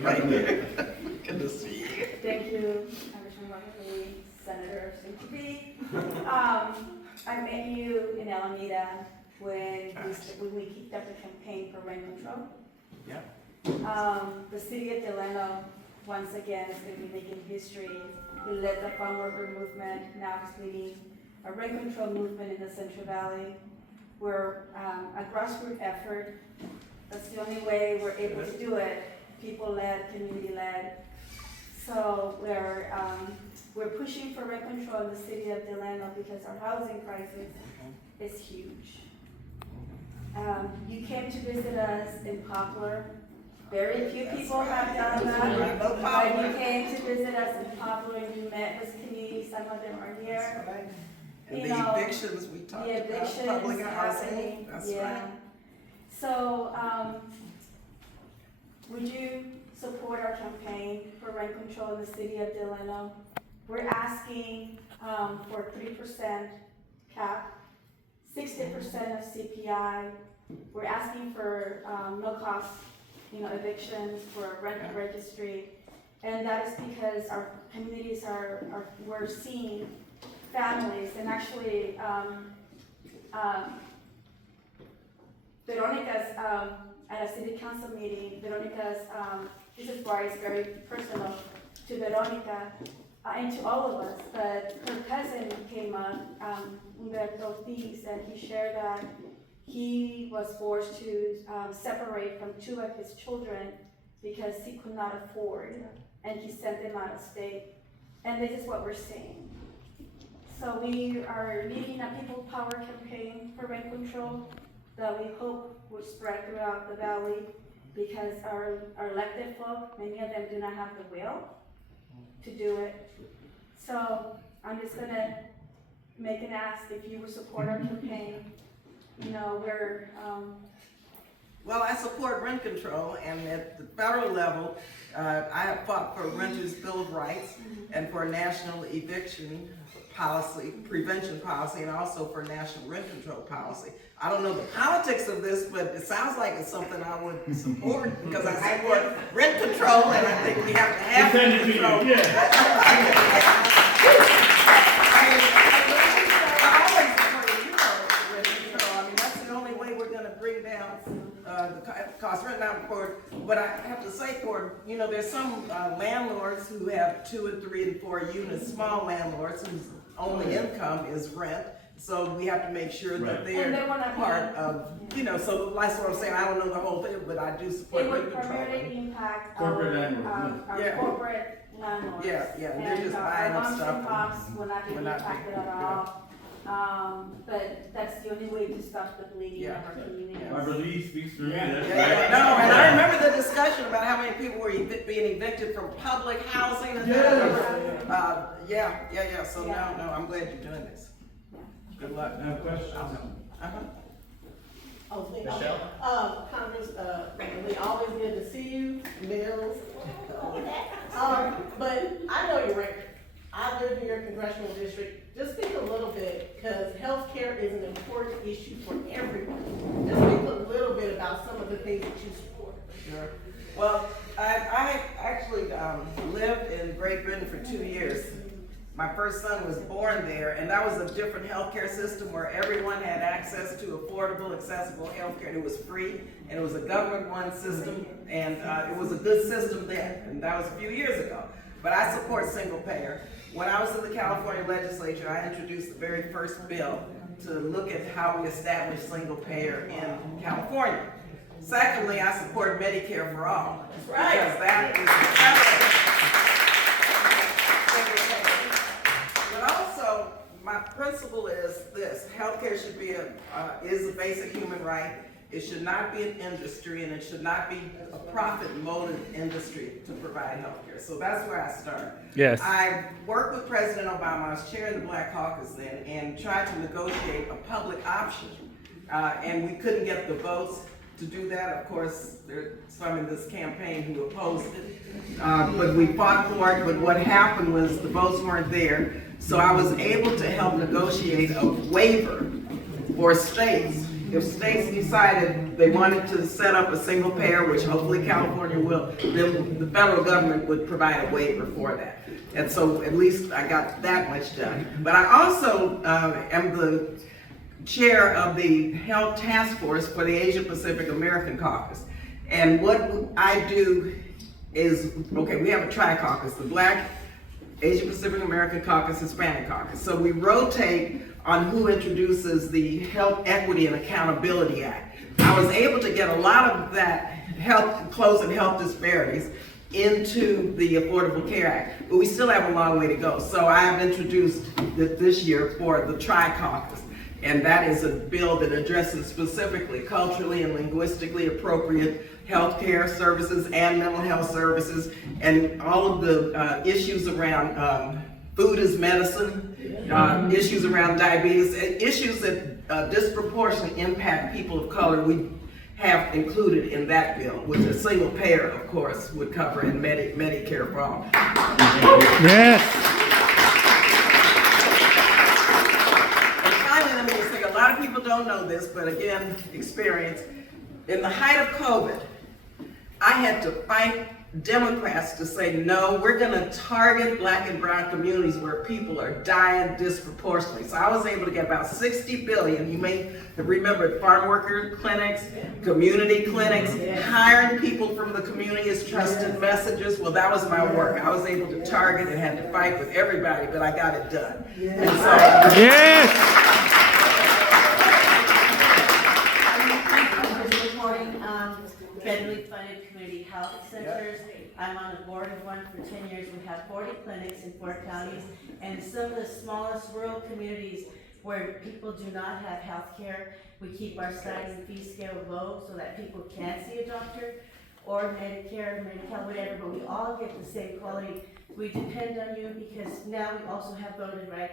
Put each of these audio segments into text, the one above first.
Right there. Good to see you. Thank you, Congresswoman Racquet, Senator soon to be. I met you in Alameda when we kicked off the campaign for rent control. Yeah. The city of Delano, once again, is going to be making history. We led the farm worker movement, now is leading a rent control movement in the Central Valley. We're a grassroots effort. That's the only way we're able to do it. People-led, community-led. So we're pushing for rent control in the city of Delano because our housing crisis is huge. You came to visit us in Poplar. Very few people have done that. But you came to visit us in Poplar and you met with community. Some of them are here. And the evictions we talked about, public housing. That's right. So, would you support our campaign for rent control in the city of Delano? We're asking for 3% cap, 60% of CPI. We're asking for no cost, evictions for rent registry, and that is because our communities we're seeing families, and actually Veronica's at a city council meeting, Veronica's, this is why it's very personal to Veronica and to all of us, but her cousin came up, Humberto Ortiz, and he shared that he was forced to separate from two of his children because he could not afford, and he sent them out of state. And this is what we're seeing. So we are leading a people power campaign for rent control that we hope will spread throughout the valley, because our elected folk, many of them do not have the will to do it. So I'm just gonna make an ask if you would support our campaign. We're Well, I support rent control, and at the federal level, I have fought for Renters' Bill of Rights and for national eviction policy, prevention policy, and also for national rent control policy. I don't know the politics of this, but it sounds like it's something I would support because I support rent control, and I think we have to have rent control. I always supported, rent control. I mean, that's the only way we're going to bring down the cost right now. But I have to say, there's some landlords who have 2 and 3 and 4 units, small landlords whose only income is rent. So we have to make sure that they're part of, so that's what I'm saying. I don't know the whole thing, but I do support rent control. It would primarily impact corporate our corporate landlords. Yeah, they're just buying up stuff. And pops will not be impacted at all. But that's the only way to stop the bleeding of our communities. I believe speaks for me. No, and I remember the discussion about how many people were being evicted from public housing. And So no, I'm glad you're doing this. Good luck. I have a question. Michelle? Congresswoman, always good to see you, Mills. But I know your record. I live in your congressional district. Just speak a little bit, because healthcare is an important issue for everyone. Just speak a little bit about some of the things that you support. Sure. Well, I actually lived in Great Britain for 2 years. My first son was born there, and that was a different healthcare system where everyone had access to affordable, accessible healthcare. It was free, and it was a government-run system, and it was a good system then, and that was a few years ago. But I support single payer. When I was in the California legislature, I introduced the very first bill to look at how we establish single payer in California. Secondly, I support Medicare for all. Right. Because that is but also, my principle is this: healthcare should be is a basic human right. It should not be an industry, and it should not be a profit-motive industry to provide healthcare. So that's where I start. Yes. I worked with President Obama. I was chairing the Black Caucus then, and tried to negotiate a public option. And we couldn't get the votes to do that. Of course, there's some in this campaign who opposed it. But we fought for it, but what happened was the votes weren't there. So I was able to help negotiate a waiver for states if states decided they wanted to set up a single payer, which hopefully California will, then the federal government would provide a waiver for that. And so at least I got that much done. But I also am the chair of the Health Task Force for the Asia Pacific American Caucus. And what I do is, okay, we have a tri-caucus, the Black, Asia Pacific American Caucus, Hispanic Caucus. So we rotate on who introduces the Health Equity and Accountability Act. I was able to get a lot of that closing health disparities into the Affordable Care Act, but we still have a long way to go. So I have introduced this year for the Tri-Caucus, and that is a bill that addresses specifically culturally and linguistically appropriate healthcare services and mental health services, and all of the issues around food as medicine, issues around diabetes, issues that disproportionately impact people of color. We have included in that bill, which a single payer, of course, would cover in Medicare for all. Yes. And finally, let me just say, a lot of people don't know this, but again, experience. In the height of COVID, I had to fight Democrats to say, no, we're gonna target Black and brown communities where people are dying disproportionately. So I was able to get about 60 billion. You may have remembered farm worker clinics, community clinics, hiring people from the community as trusted messengers. Well, that was my work. I was able to target and had to fight with everybody, but I got it done. And so, Yes. Federally funded community health centers. I'm on the board of one for 10 years. We have 40 clinics in 4 counties, and some of the smallest rural communities where people do not have health care, we keep our sliding fee scale low so that people can see a doctor, or Medicare, Medi-Cal, whatever, but we all get the same quality. We depend on you because now we also have voted right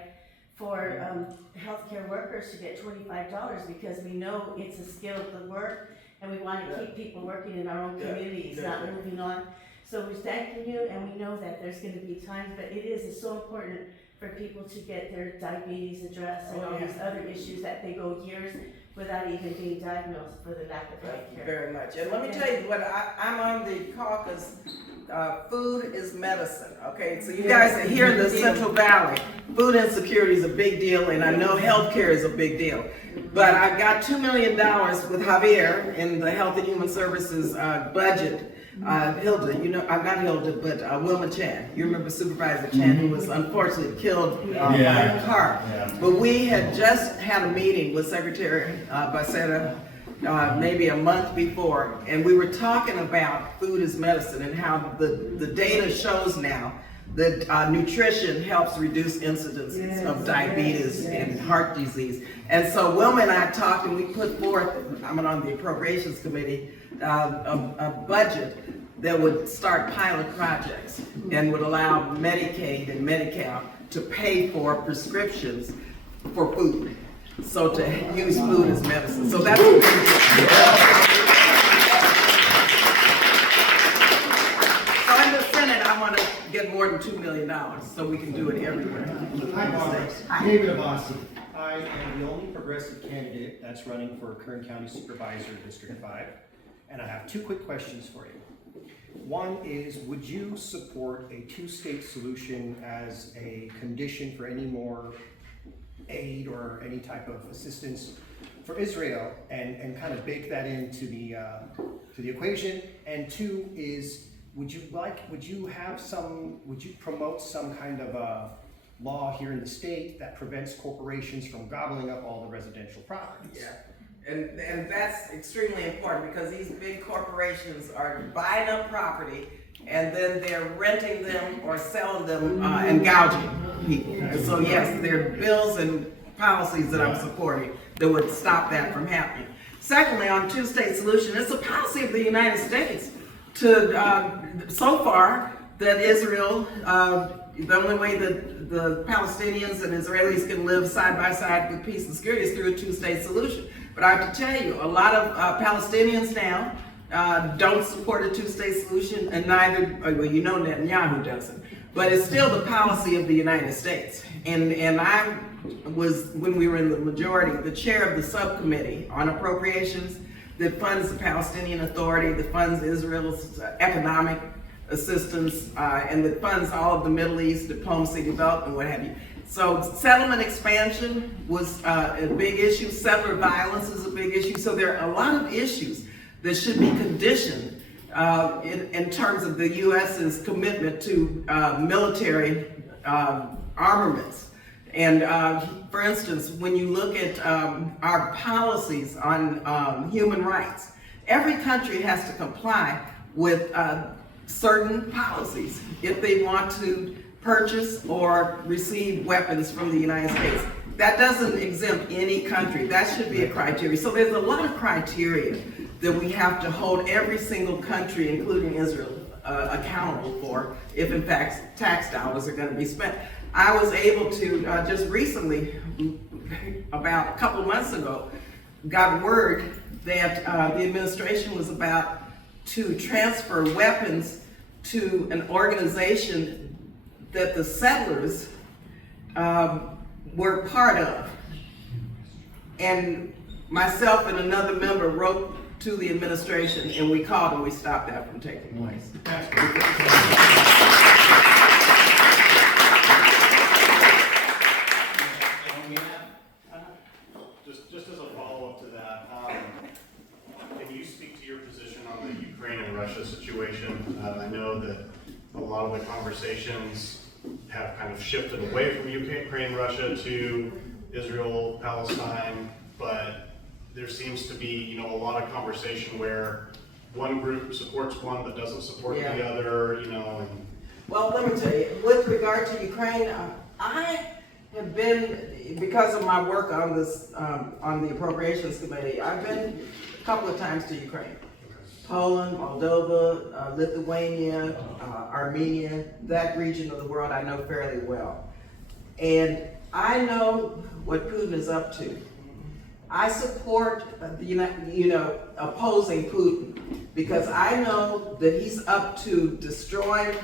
for healthcare workers to get $25 because we know it's a skill to work, and we want to keep people working in our own communities, not moving on. So we're thanking you, and we know that there's going to be times, but it's so important for people to get their diabetes addressed and all these other issues that they go years without even being diagnosed for the lack of health care. very much. And let me tell you what, I'm on the caucus, food is medicine, okay? So you guys are here in the Central Valley. Food insecurity is a big deal, and I know healthcare is a big deal. But I've got $2 million with Javier in the Health and Human Services budget. Hilda, you know, I'm not Hilda, but Wilma Chan. You remember Supervisor Chan, who was unfortunately killed by a car. But we had just had a meeting with Secretary Bacetta maybe a month before, and we were talking about food as medicine and how the data shows now that nutrition helps reduce incidences of diabetes and heart disease. And so Wilma and I talked, and we put forth, I'm on the Appropriations Committee, a budget that would start pilot projects and would allow Medicaid and Medi-Cal to pay for prescriptions for food. So to use food as medicine. So that's what So in the Senate, I want to get more than $2 million so we can do it everywhere. Hi, Barbara. David Abbasi. I am the only progressive candidate that's running for Kern County Supervisor, District 5. And I have 2 quick questions for you. One is, would you support a 2-state solution as a condition for any more aid or any type of assistance for Israel, and kind of bake that into the equation? And 2 is, would you promote some kind of a law here in the state that prevents corporations from gobbling up all the residential properties? Yeah. And that's extremely important because these big corporations are buying up property and then they're renting them or selling them and gouging people. And so yes, there are bills and policies that I'm supporting that would stop that from happening. Secondly, on 2-state solution, it's a policy of the United States to, so far, that Israel, the only way that the Palestinians and Israelis can live side by side with peace and security is through a 2-state solution. But I have to tell you, a lot of Palestinians now don't support a 2-state solution, and neither, well, you know Netanyahu doesn't. but it's still the policy of the United States. And I was, when we were in the majority, the chair of the subcommittee on appropriations that funds the Palestinian Authority, that funds Israel's economic assistance, and that funds all of the Middle East diplomacy, development, what have you. So settlement expansion was a big issue. Settler violence is a big issue. So there are a lot of issues that should be conditioned in terms of the U.S.'s commitment to military armaments. And for instance, when you look at our policies on human rights, every country has to comply with certain policies if they want to purchase or receive weapons from the United States. That doesn't exempt any country. That should be a criteria. So there's a lot of criteria that we have to hold every single country, including Israel, accountable for if in fact tax dollars are going to be spent. I was able to just recently, about a couple of months ago, got word that the administration was about to transfer weapons to an organization that the settlers were part of. And myself and another member wrote to the administration, and we called and we stopped that from taking place. Just as a follow-up to that, can you speak to your position on the Ukraine and Russia situation? I know that a lot of the conversations have kind of shifted away from Ukraine, Russia to Israel, Palestine, but there seems to be, a lot of conversation where one group supports one but doesn't support the other, And... Well, let me tell you, with regard to Ukraine, I have been, because of my work on this, on the Appropriations Committee, I've been a couple of times to Ukraine. Poland, Moldova, Lithuania, Armenia, that region of the world I know fairly well. And I know what Putin is up to. I support opposing Putin because I know that he's up to destroying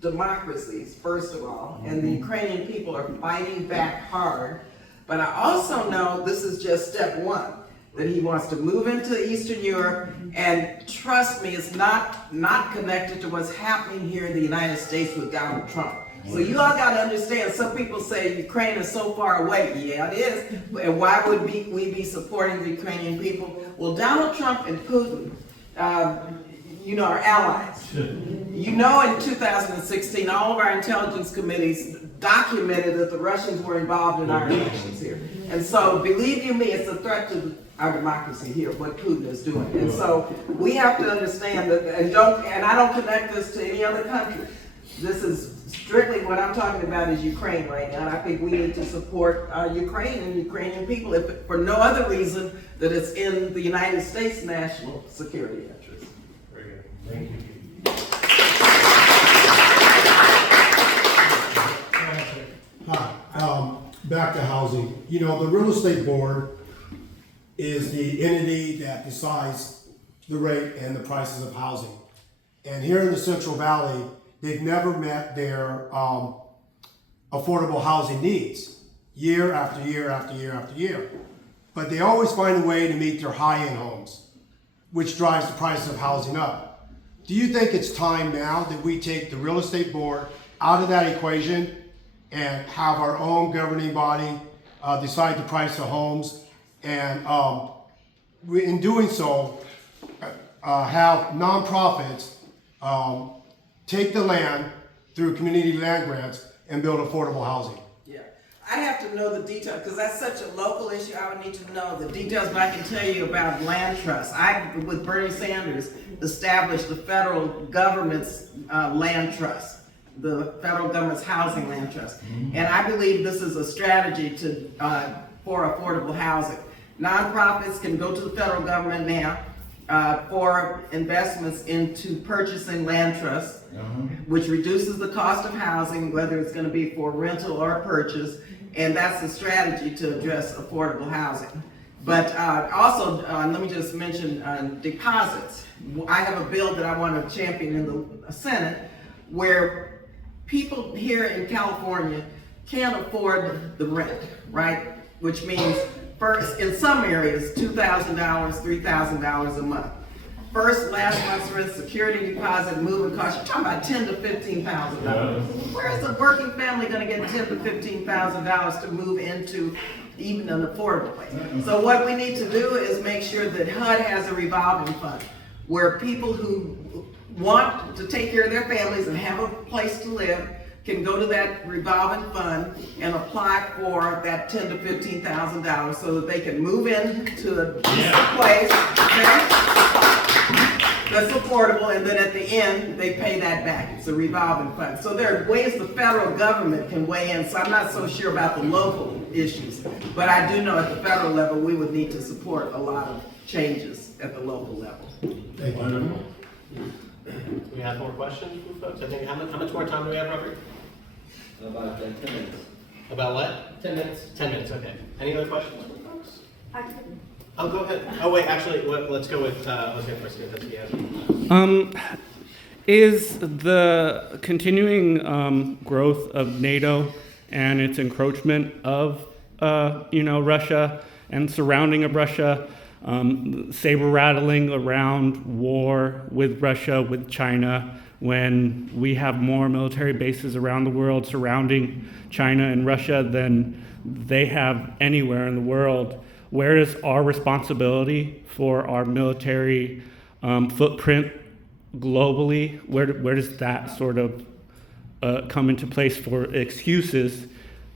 democracies, first of all, and the Ukrainian people are fighting back hard. But I also know this is just step one, that he wants to move into Eastern Europe, and trust me, it's not connected to what's happening here in the United States with Donald Trump. So you all got to understand, some people say Ukraine is so far away. Yeah, it is. And why would we be supporting the Ukrainian people? Well, Donald Trump and Putin, are allies. In 2016, all of our intelligence committees documented that the Russians were involved in our elections here. And so, believe you me, it's a threat to our democracy here, what Putin is doing. And so, we have to understand that, and I don't connect this to any other country. This is strictly what I'm talking about is Ukraine right now, and I think we need to support Ukraine and Ukrainian people, if for no other reason that it's in the United States' national security interest. Very good. Thank you. Hi, back to housing. The real estate board is the entity that decides the rate and the prices of housing. And here in the Central Valley, they've never met their affordable housing needs year after year after year after year. But they always find a way to meet their high-end homes, which drives the price of housing up. Do you think it's time now that we take the real estate board out of that equation and have our own governing body decide the price of homes, and in doing so, have nonprofits take the land through community land grants and build affordable housing? Yeah, I have to know the details because that's such a local issue. I would need to know the details, but I can tell you about land trusts. I, with Bernie Sanders, established the federal government's land trust, the federal government's housing land trust. And I believe this is a strategy for affordable housing. Nonprofits can go to the federal government now for investments into purchasing land trusts, which reduces the cost of housing, whether it's going to be for rental or purchase, and that's the strategy to address affordable housing. But also, let me just mention deposits. I have a bill that I want to champion in the Senate where people here in California can't afford the rent, right? Which means first, in some areas, $2,000, $3,000 a month. First, last month's rent, security deposit, moving costs, you're talking about $10,000 to $15,000. Where is a working family gonna get $10,000 to $15,000 to move into even an affordable place? So what we need to do is make sure that HUD has a revolving fund where people who want to take care of their families and have a place to live can go to that revolving fund and apply for that $10,000 to $15,000 so that they can move into a decent place, okay? That's affordable, and then at the end, they pay that back. It's a revolving fund. So there are ways the federal government can weigh in, so I'm not so sure about the local issues. But I do know at the federal level, we would need to support a lot of changes at the local level. Thank you. We have more questions from folks? I think, how much more time do we have, Robert? About 10 minutes. About what? 10 minutes. 10 mintes, okay. Any other questions from folks? Actually, Oh, go ahead. Oh, wait, actually, let's go with, let's go first. That's what you have. Is the continuing growth of NATO and its encroachment of, Russia and surrounding of Russia, saber rattling around war with Russia, with China, when we have more military bases around the world surrounding China and Russia than they have anywhere in the world? Where is our responsibility for our military footprint globally? Where does that sort of come into place for excuses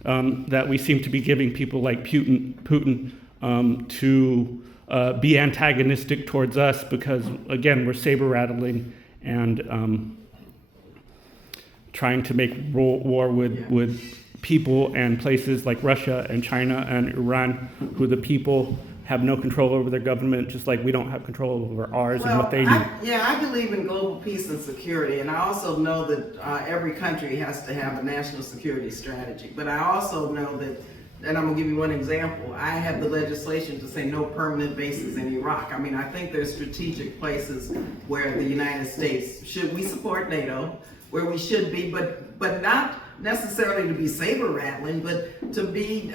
that we seem to be giving people like Putin to be antagonistic towards us because, again, we're saber rattling and trying to make war with people and places like Russia and China and Iran, who the people have no control over their government, just like we don't have control over ours and what they do. I believe in global peace and security, and I also know that every country has to have a national security strategy. But I also know that, and I'm gonna give you one example, I have the legislation to say no permanent bases in Iraq. I mean, I think there's strategic places where the United States, should we support NATO, where we should be, but not necessarily to be saber rattling, but to be,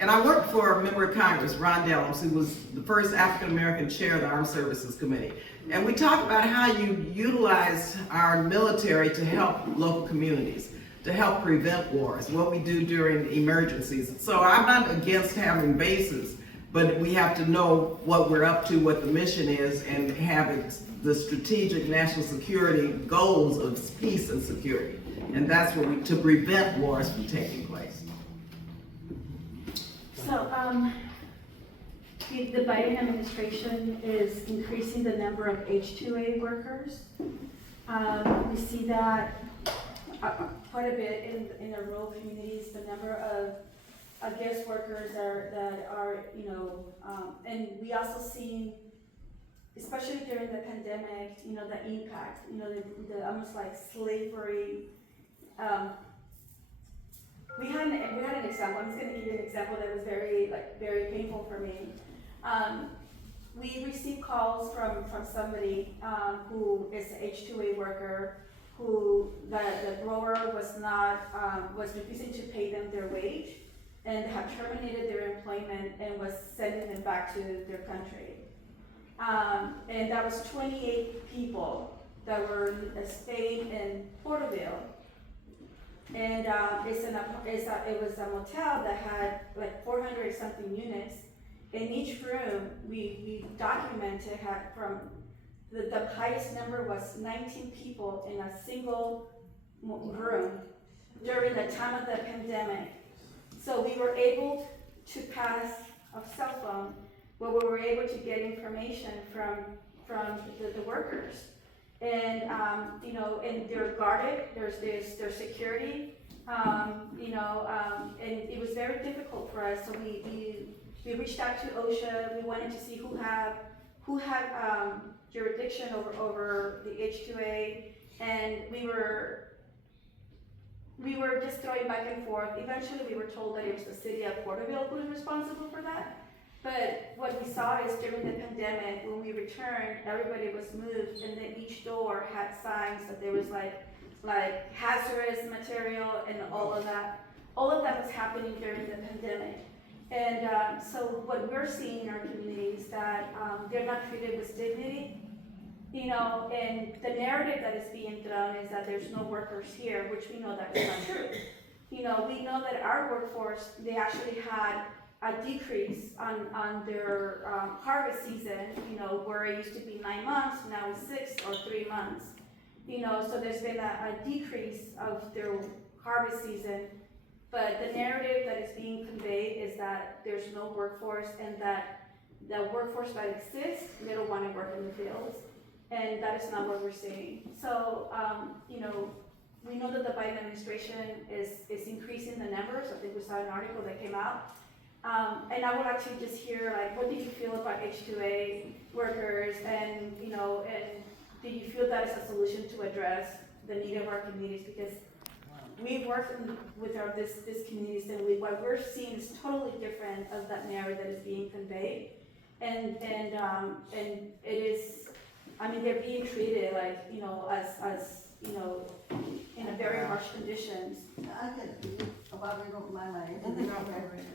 and I worked for a member of Congress, Ron Dellums, who was the first African-American chair of the Armed Services Committee. And we talked about how you utilize our military to help local communities, to help prevent wars, what we do during emergencies. So I'm not against having bases, but we have to know what we're up to, what the mission is, and have the strategic national security goals of peace and security. And that's what to prevent wars from taking place. so, the Biden administration is increasing the number of H-2A workers. We see that quite a bit in the rural communities, the number of guest workers that are, and we also seen, especially during the pandemic, the impact, the almost like slavery. We had an example. I'm just going to give you an example that was very painful for me. We received calls from somebody who is an H-2A worker, who the grower was refusing to pay them their wage, and have terminated their employment and was sending them back to their country. And that was 28 people that were staying in Porterville. And it was a motel that had like 400 something units. In each room, we documented had from the highest number was 19 people in a single room during the time of the pandemic. So we were able to pass a cell phone where we were able to get information from the workers. And and they're guarded, there's security, and it was very difficult for us. So we reached out to OSHA. We wanted to see who had jurisdiction over the H-2A, and we were just throwing back and forth. Eventually we were told that it was the city of Porterville who was responsible for that. But what we saw is during the pandemic, when we returned, everybody was moved, and then each door had signs that there was like hazardous material and all of that. All of that was happening during the pandemic. And so what we're seeing in our community is that they're not treated with dignity, you know, and the narrative that is being thrown is that there's no workers here, which we know that is not true. You know, we know that our workforce, they actually had a decrease on their harvest season, you know, where it used to be 9 months, now it's 6 or 3 months. You know, so there's been a decrease of their harvest season, but the narrative that is being conveyed is that there's no workforce, and that the workforce that exists, they don't want to work in the fields, and that is not what we're seeing. So, you know, we know that the Biden administration is increasing the numbers. I think we saw an article that came out. And I would actually just hear, like, what do you feel about H-2A workers, and, you know, and do you feel that is a solution to address the need of our communities? Because we've worked with this communities, and what we're seeing is totally different of that narrative that is being conveyed. And it is, I mean, they're being treated like, you know, as you know, in a very harsh conditions. I can, Bob, you don't mind my.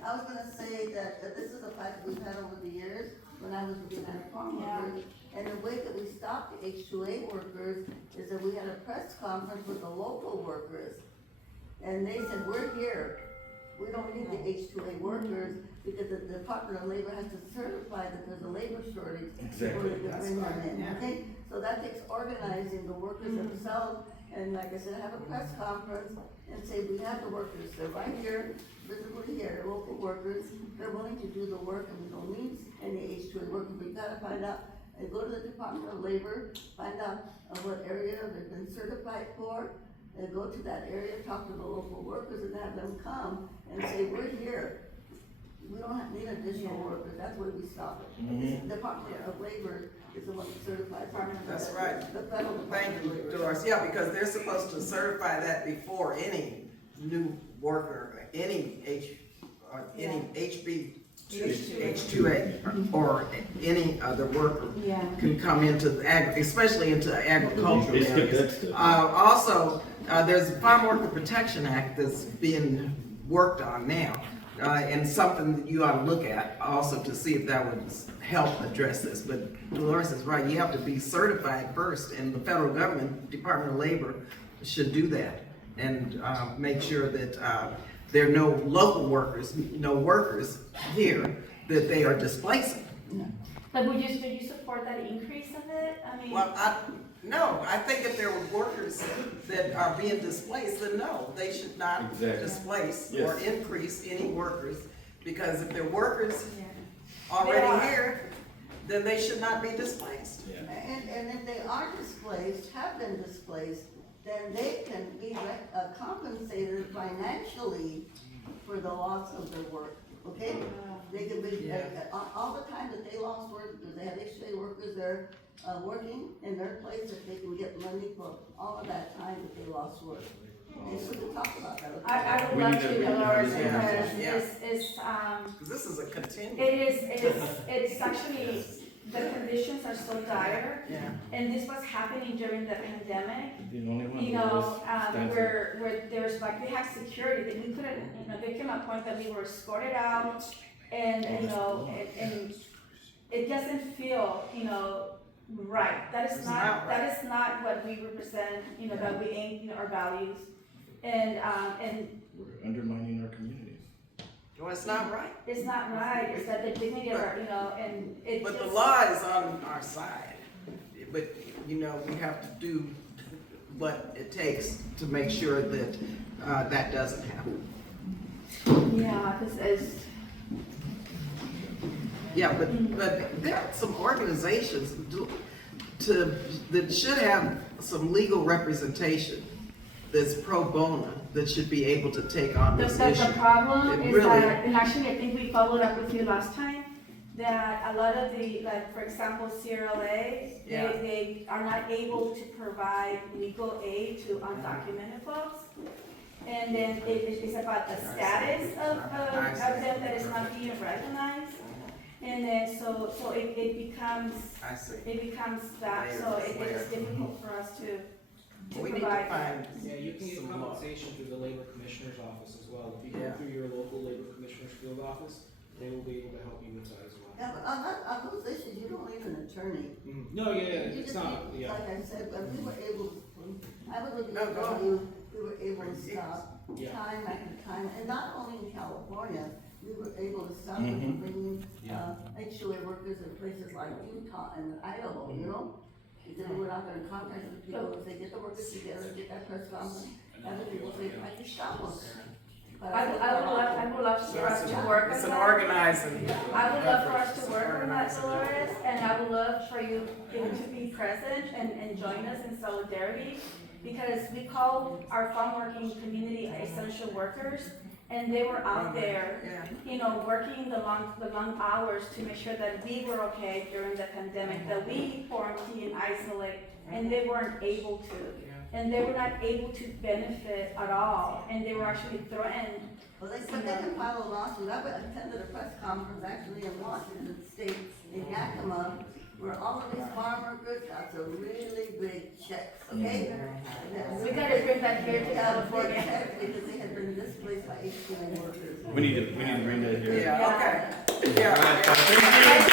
I was gonna say that this is a fight that we've had over the years, when I was looking at farm workers. And the way that we stopped the H-2A workers is that we had a press conference with the local workers. And they said, we're here, we don't need the H-2A workers, because the Department of Labor has to certify that there's a labor shortage. Before they can bring them in, okay? So that takes organizing the workers themselves, and like I said, have a press conference and say, we have the workers, they're right here, visibly here, they're local workers, they're willing to do the work, and we don't need any H-2A workers, but you gotta find out, and go to the Department of Labor, find out what area they've been certified for, and go to that area, talk to the local workers, and have them come and say, we're here. We don't need additional workers, that's where we stop it. The Department of Labor is the one that certifies. That's right. The federal Thank Department of you, Labor. Doris. Yeah, because they're supposed to certify that before any new worker, any H2A or any other worker can come into especially into agricultural areas. Also, there's a Farm Worker Protection Act that's being worked on now. And something that you ought to look at also to see if that would help address this. But Dolores is right, you have to be certified first, and the federal government, Department of Labor, should do that and make sure that there are no local workers, no workers here that they are displacing. But would you support that increase of it? I mean. Well, no, I think if there were workers that are being displaced, then no, they should not displace or increase any workers, because if they're workers already here, then they should not be displaced. And if they are displaced, have been displaced, then they can be compensated financially for the loss of their work, okay? They can be, all the time that they lost work, because they have H-2A workers there, working in their place, that they can get money for all of that time that they lost work. And so we talk about that. Okay? I would love to, Dolores, because it's, Because this is a continuum. it's actually, the conditions are so dire. And this was happening during the pandemic. You know, where there's like, we have security that we couldn't, you know, there came a point that we were escorted out, and, you know, and it doesn't feel, you know, right. That is not what we represent, you know, that we aim, you know, our values. And We're undermining our communities. Well, it's not right. it's not right. It's that the dignity of our, you know, and it But just. the law is on our side. But, you know, we have to do what it takes to make sure that that doesn't happen. Yeah, because it's. Yeah, but there are some organizations that should have some legal representation that's pro bono, that should be able to take on this issue. The problem It is really- that, and actually I think we followed up with you last time, that a lot of the, like, for example, CRLA, they are not able to provide legal aid to undocumented folks. And then it's about the status of them that is not being recognized. And then, so it becomes, I see. that, so it's difficult for us to We need to provide. find Yeah, you can get some more. compensation through the labor commissioner's office as well. If you Yeah. go through your local labor commissioner's field office, they will be able to help you with that as well. Yeah, but on those issues, you don't need an attorney. No, yeah, You it's just not, need- yeah, Like I said, but we were able, I was looking No, at go what on. you, we were able to stop Yeah. time after time, and not only in California, we were able to stop them from bringing, HOA workers in places like Utah and Idaho, you know? Because we were out there in contact with people, if they get the workers together, get that press conference, other people say, I can stop them. But I would love for us to work on It's an that. organizing. I would love for us to work on that, Dolores, and I would love for you to be present and join us in solidarity, because we call our farm working community essential workers, and they were out there, you know, working the long hours to make sure that we were okay during the pandemic, that we quarantine and isolate, and they weren't able to. And they were not able to benefit at all, and they were actually threatened. Well, they can file a lawsuit. I attended a press conference actually in Washington State, in Yakima, where all of these farm workers got some really big checks, okay? We gotta bring that here to Big California. checks because they had been displaced by HCA workers. We need to bring that here. Yeah, okay. Yeah. Thank you.